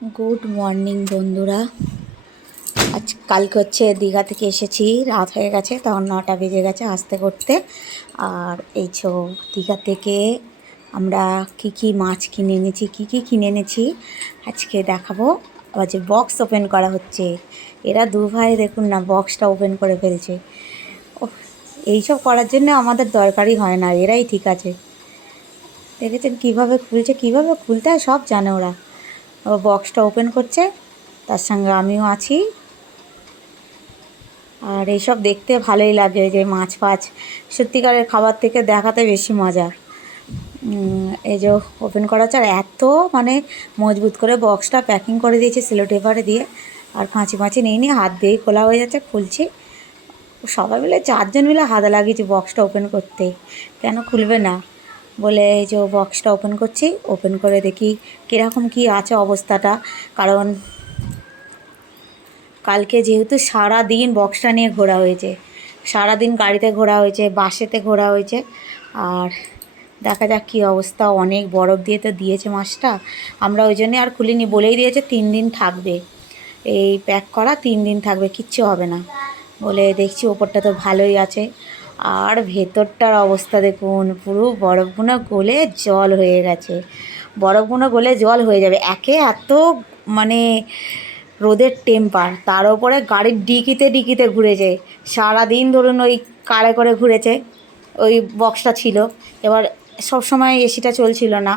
Good morning বন্ধুরা। আজ কালকে হচ্ছে দীঘা থেকে এসেছি। রাত হয়ে গেছে তখন নটা বেজে গেছে আসতে করতে। আর এই ছো দীঘা থেকে আমরা কি কি মাছ কিনে এনেছি কি কি কিনে এনেছি আজকে দেখাবো। আবার যে বক্স ওপেন করা হচ্ছে এরা দু ভাই দেখুন না বক্সটা ওপেন করে ফেলছে। ওহ, এইসব করার জন্য আমাদের দরকারই হয় না এরাই ঠিক আছে। দেখেছেন কীভাবে খুলছে কীভাবে খুলতে হয় সব জানে ওরা। বক্সটা ওপেন করছে, তার সঙ্গে আমিও আছি। আর এইসব দেখতে ভালোই লাগে যে মাছ ফাছ। সত্যিকারের খাবার থেকে দেখাতে বেশি মজা। এই যে ওপেন করা হচ্ছে আর এত মানে মজবুত করে বক্সটা প্যাকিং করে দিয়েছে সেলো টেপারে দিয়ে। আর ফাঁচি ফাঁচি নিয়ে নিয়ে হাত দিয়েই খোলা হয়ে যাচ্ছে, খুলছি। সবাই মিলে, চারজন মিলে হাত লাগিয়েছি বক্সটা ওপেন করতে। কেন খুলবে না? বলে এই যে বক্সটা ওপেন করছি ওপেন করে দেখি কীরকম কী আছে অবস্থাটা। কারণ কালকে যেহেতু সারা দিন বক্সটা নিয়ে ঘোরা হয়েছে সারা দিন গাড়িতে ঘোরা হয়েছে, বাসেতে ঘোরা হয়েছে, আর দেখা যাক কী অবস্থা, অনেক বরফ দিয়ে তো দিয়েছে মাছটা। আমরা ওই জন্যে আর খুলিনি, বলেই দিয়েছে তিন দিন থাকবে। এই প্যাক করা তিন দিন থাকবে, কিচ্ছু হবে না। বলে দেখছি ওপরটা তো ভালোই আছে। আর ভেতরটার অবস্থা দেখুন, পুরো বরফগুলো গলে জল হয়ে গেছে। বরফগুলো গলে জল হয়ে যাবে। একে এত মানে রোদের টেম্পার, তার উপরে গাড়ির ডিকিতে ডিকিতে ঘুরেছে। সারাদিন ধরুন ওই কারে করে ঘুরেছে, ওই বক্সটা ছিল। এবার সব সময় এসিটা চলছিল না।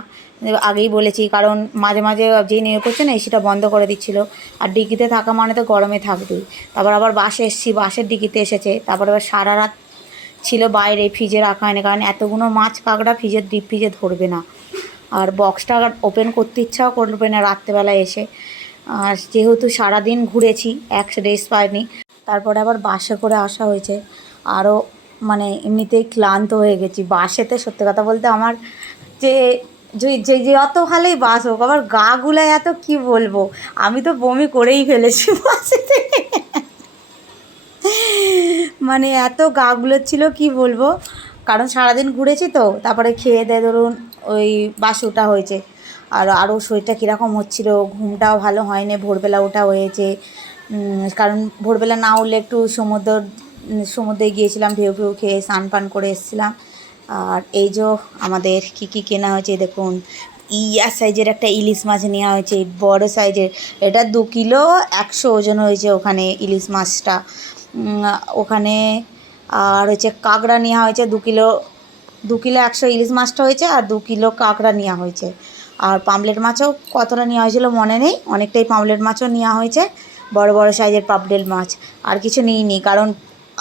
আগেই বলেছি, কারণ মাঝে মাঝে যেই নিয়ে করছে না, এসিটা বন্ধ করে দিচ্ছিল। আর ডিকিতে থাকা মানে তো গরমে থাকবেই। তারপর আবার বাসে এসছি, বাসের ডিকিতে এসেছে। তারপর আবার সারা রাত ছিল বাইরে ফ্রিজে রাখা হয়নি কারণ এতগুলো মাছ কাঁকড়া ফ্রিজের ডিপ ফ্রিজে ধরবে না। আর বক্সটা ওপেন করতে ইচ্ছাও করবে না রাত্রেবেলায় এসে। আর যেহেতু সারাদিন ঘুরেছি, এক রেস্ট পাইনি, তারপরে আবার বাসে করে আসা হয়েছে। আরও মানে এমনিতেই ক্লান্ত হয়ে গেছি। বাসেতে সত্যি কথা বলতে আমার যে যে যে যত ভালোই বাস হোক, আমার গা গুলায় এত কি বলব? আমি তো বমি করেই ফেলেছি বাসেতে মানে এত গাগুলো ছিল, কি বলব? কারণ সারাদিন ঘুরেছি তো, তারপরে খেয়ে দিয়ে ধরুন ওই বাসুটা হয়েছে। আর আরও শরীরটা কীরকম হচ্ছিল, ঘুমটাও ভালো হয়নি, ভোরবেলা ওঠা হয়েছে। কারণ ভোরবেলা না উঠলে একটু সমুদ্র, সমুদ্রে গিয়েছিলাম ভেউ ভেউ খেয়ে স্নান পান করে এসেছিলাম। আর এই যে আমাদের কী কী কেনা হয়েছে দেখুন ইয়া সাইজের একটা ইলিশ মাছ নেওয়া হয়েছে, বড় সাইজের। এটা দু কিলো একশো ওজন হয়েছে ওখানে ইলিশ মাছটা। ওখানে, আর হচ্ছে কাঁকড়া নেওয়া হয়েছে, দু কিলো দু কিলো একশো ইলিশ মাছটা হয়েছে, আর দু কিলো কাঁকড়া নেওয়া হয়েছে। আর পামলেট মাছও কতটা নেওয়া হয়েছিল মনে নেই, অনেকটাই পামলেট মাছও নেওয়া হয়েছে, বড় বড় সাইজের পাপলেট মাছ, আর কিছু নিইনি, কারণ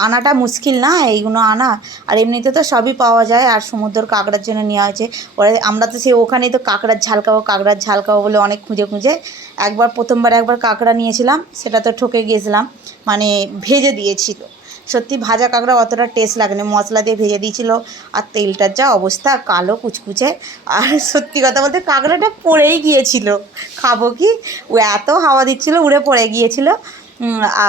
আনাটা মুশকিল না এইগুলো আনা। আর এমনিতে তো সবই পাওয়া যায়, আর সমুদ্র কাঁকড়ার জন্য নেওয়া হয়েছে। ওরা, আমরা তো সেই ওখানেই তো কাঁকড়ার ঝাল খাব, কাঁকড়ার ঝাল খাব বলে অনেক খুঁজে খুঁজে একবার প্রথমবার একবার কাঁকড়া নিয়েছিলাম, সেটা তো ঠকে গিয়েছিলাম মানে ভেজে দিয়েছিল। সত্যি ভাজা কাঁকড়া অতটা টেস্ট লাগেনি, মশলা দিয়ে ভেজে দিয়েছিল, আর তেলটার যা অবস্থা, কালো কুচকুচে, আর সত্যি কথা বলতে কাঁকড়াটা পড়েই গিয়েছিল। খাব কি? ও এত হাওয়া দিচ্ছিল, উড়ে পড়ে গিয়েছিল।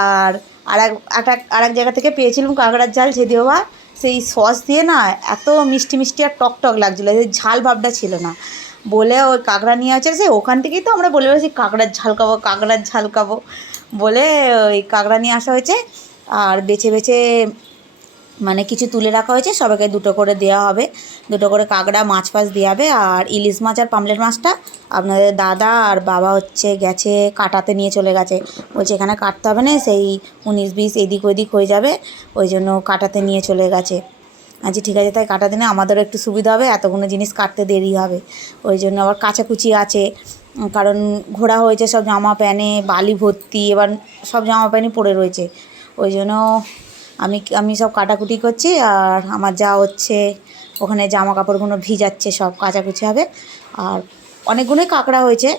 আর আর এক আর এক জায়গা থেকে পেয়েছিলাম কাঁকড়ার ঝাল যদিও বা সেই সস দিয়ে না এত মিষ্টি মিষ্টি আর টক টক লাগছিল সেই ঝাল ভাবটা ছিল না। বলে ওই কাঁকড়া নিয়ে আছে, সে ওখান থেকেই তো আমরা বলে বেশি কাঁকড়ার ঝাল খাব, কাঁকড়ার ঝাল খাব। বলে ওই কাঁকড়া নিয়ে আসা হয়েছে, আর বেছে বেছে মানে কিছু তুলে রাখা হয়েছে, সবাইকে দুটো করে দেওয়া হবে। দুটো করে কাঁকড়া, মাছ ফাছ দেওয়া হবে। আর ইলিশ মাছ আর পামলেট মাছটা আপনাদের দাদা আর বাবা হচ্ছে গেছে কাটাতে নিয়ে চলে গেছে। বলছে এখানে কাটতে হবে না, সেই উনিশ বিশ এদিক ওদিক হয়ে যাবে, ওই জন্য কাটাতে নিয়ে চলে গেছে। আচ্ছা ঠিক আছে, তাই কাটা দিনে আমাদেরও একটু সুবিধা হবে, এতগুলো জিনিস কাটতে দেরি হবে। ওই জন্য আবার কাচাকুচি আছে, কারণ ঘোরা হয়েছে সব জামা প্যানে বালি ভর্তি, এবার সব জামা প্যান্টই পড়ে রয়েছে। ওই জন্য আমি আমি সব কাটাকুটি করছি আর আমার যা হচ্ছে, ওখানে জামা কাপড়গুলো ভিজাচ্ছে, সব কাচাকুচি হবে। আর অনেকগুলোই কাঁকড়া হয়েছে।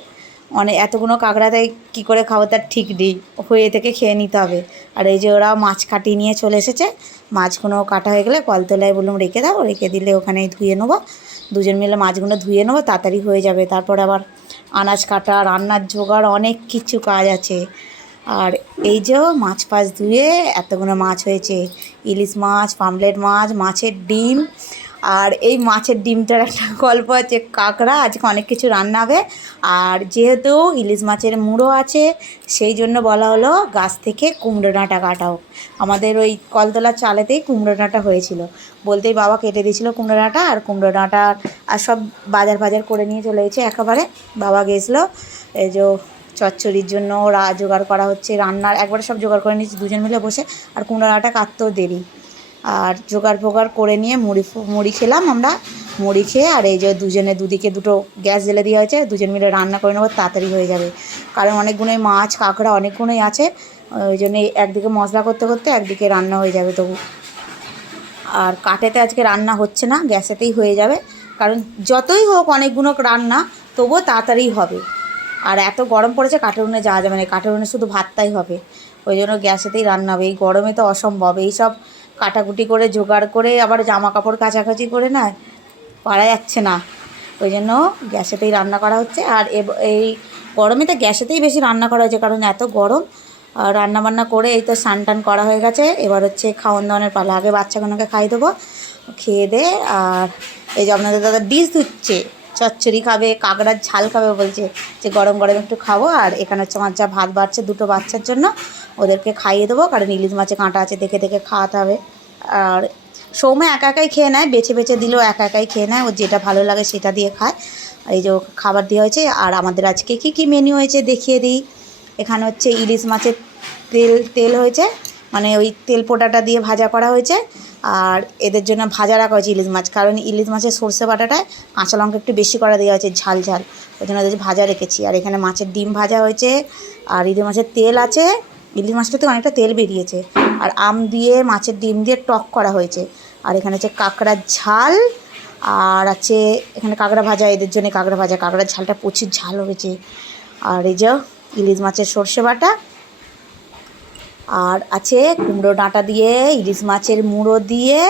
অনেক এতগুলো কাঁকড়া তাই কী করে খাব তার ঠিক নেই। হয়ে থেকে খেয়ে নিতে হবে। আর এই যে ওরা মাছ কাটিয়ে নিয়ে চলে এসেছে, মাছগুলো কাটা হয়ে গেলে কলতলায় বললাম, রেখে দাও, রেখে দিলে ওখানেই ধুয়ে নেব। দুজন মিলে মাছগুলো ধুয়ে নেব, তাড়াতাড়ি হয়ে যাবে। তারপর আবার আনাজ কাটা, রান্নার জোগাড়, অনেক কিছু কাজ আছে। আর এই যে মাছ ফাছ ধুয়ে এতগুলো মাছ হয়েছে, ইলিশ মাছ পামলেট মাছ, মাছের ডিম, আর এই মাছের ডিমটার একটা গল্প আছে কাঁকড়া, আজকে অনেক কিছু রান্না হবে। আর যেহেতু ইলিশ মাছের মুড়ো আছে, সেই জন্য বলা হলো গাছ থেকে কুমড়ো ডাঁটা কাটা হোক আমাদের ওই কলতলার চালেতেই কুমড়ো ডাঁটা হয়েছিল। বলতেই বাবা কেটে দিয়েছিল কুমড়ো ডাঁটা, আর কুমড়ো ডাঁটা আর সব বাজার বাজার করে নিয়ে চলে গেছে একেবারে। বাবা গেছিল, এই যে চচ্চড়ির জন্য রা জোগাড় করা হচ্ছে, রান্নার একবারে সব জোগাড় করে নিয়েছি, দুজন মিলে বসে আর কুমড়ো ডাঁটা কাটতেও দেরি। আর জোগাড় ফোগাড় করে নিয়ে মুড়ি মুড়ি খেলাম আমরা, মুড়ি খেয়ে আর এই যে দুজনে দুদিকে দুটো গ্যাস জ্বেলে দেওয়া হয়েছে, দুজন মিলে রান্না করে নেব, তাড়াতাড়ি হয়ে যাবে। কারণ অনেকগুলোই মাছ, কাঁকড়া অনেকগুলোই আছে, ওই জন্য একদিকে মশলা করতে করতে একদিকে রান্না হয়ে যাবে তবু। আর কাঠেতে আজকে রান্না হচ্ছে না, গ্যাসেতেই হয়ে যাবে। কারণ যতই হোক অনেকগুলো রান্না, তবুও তাড়াতাড়ি হবে। আর এত গরম পড়েছে কাঠের উনুনে যাওয়া যাবে না কাঠের উনুনে শুধু ভাতটাই হবে। ওই জন্য গ্যাসেতেই রান্না হবে, এই গরমে তো অসম্ভব। এইসব কাটাকুটি করে, জোগাড় করে, আবার জামা কাপড় কাচাকাচি করে না, পারা যাচ্ছে না। ওই জন্য গ্যাসেতেই রান্না করা হচ্ছে। আর এই গরমে তো গ্যাসেতেই বেশি রান্না করা হচ্ছে কারণ এত গরম। রান্না বান্না করে এই তো স্নান টান করা হয়ে গেছে। এবার হচ্ছে খাওয়ান দাওয়ানের পালা। আগে বাচ্চাগুলোকে খাইয়ে দেবো, খেয়ে দে, আর এই যে আপনাদের দাদা ডিশ ধুচ্ছে চচ্চড়ি খাবে, কাঁকড়ার ঝাল খাবে বলছে যে গরম গরম একটু খাব। আর এখানে হচ্ছে আমার যা ভাত বাড়ছে দুটো বাচ্চার জন্য, ওদেরকে খাইয়ে দেবো। কারণ ইলিশ মাছে কাঁটা আছে, দেখে দেখে খাওয়াতে হবে। আর সৌম্য একা একাই খেয়ে নেয়, বেছে বেছে দিলেও একা একাই খেয়ে নেয়। ওর যেটা ভালো লাগে সেটা দিয়ে খায়। এই যে খাবার দেওয়া হয়েছে, আর আমাদের আজকে কী কী মেনু হয়েছে দেখিয়ে দিই। এখানে হচ্ছে ইলিশ মাছের তেল তেল হয়েছে। মানে ওই তেল পোটাটা দিয়ে ভাজা করা হয়েছে। আর এদের জন্য ভাজা রাখা হয়েছে ইলিশ মাছ। কারণ ইলিশ মাছের সর্ষে বাটাটায় কাঁচা লঙ্কা একটু বেশি করা দেওয়া হয়েছে, ঝাল ঝাল। ওই জন্য ওদের ভাজা রেখেছি। আর এখানে মাছের ডিম ভাজা হয়েছে, আর ইলিশ মাছের তেল আছে। ইলিশ মাছটাতে অনেকটা তেল বেরিয়েছে। আর আম দিয়ে মাছের ডিম দিয়ে টক করা হয়েছে। আর এখানে হচ্ছে কাঁকড়ার ঝাল, আর আছে এখানে কাঁকড়া ভাজা, এদের জন্য কাঁকড়া ভাজা। কাঁকড়ার ঝালটা প্রচুর ঝাল হয়েছে। আর এই যে ইলিশ মাছের সর্ষে বাটা আর আছে কুমড়ো ডাঁটা দিয়ে, ইলিশ মাছের মুড়ো দিয়ে,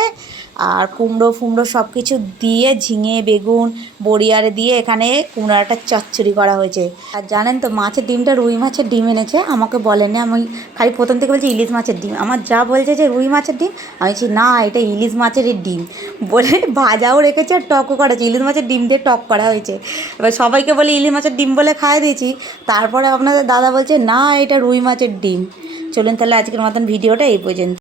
আর কুমড়ো ফুমড়ো সব কিছু দিয়ে ঝিঙে, বেগুন বড়িয়ারে দিয়ে এখানে কুমড়ো ডাঁটার চচ্চড়ি করা হয়েছে। আর জানেন তো মাছের ডিমটা রুই মাছের ডিম এনেছে, আমাকে বলেনি, আমি খালি প্রথম থেকে বলছি ইলিশ মাছের ডিম। আমার যা বলছে যে রুই মাছের ডিম, আমি বলছি, না, এটা ইলিশ মাছের ডিম। বলে ভাজাও রেখেছে আর টকও করেছে ইলিশ মাছের ডিম দিয়ে টক করা হয়েছে। এবার সবাইকে বলে, ইলিশ মাছের ডিম বলে খাইয়ে দিয়েছি। তারপরে আপনাদের দাদা বলছে, না, এটা রুই মাছের ডিম। চলুন তাহলে আজকের মতন ভিডিওটা এই পর্যন্ত।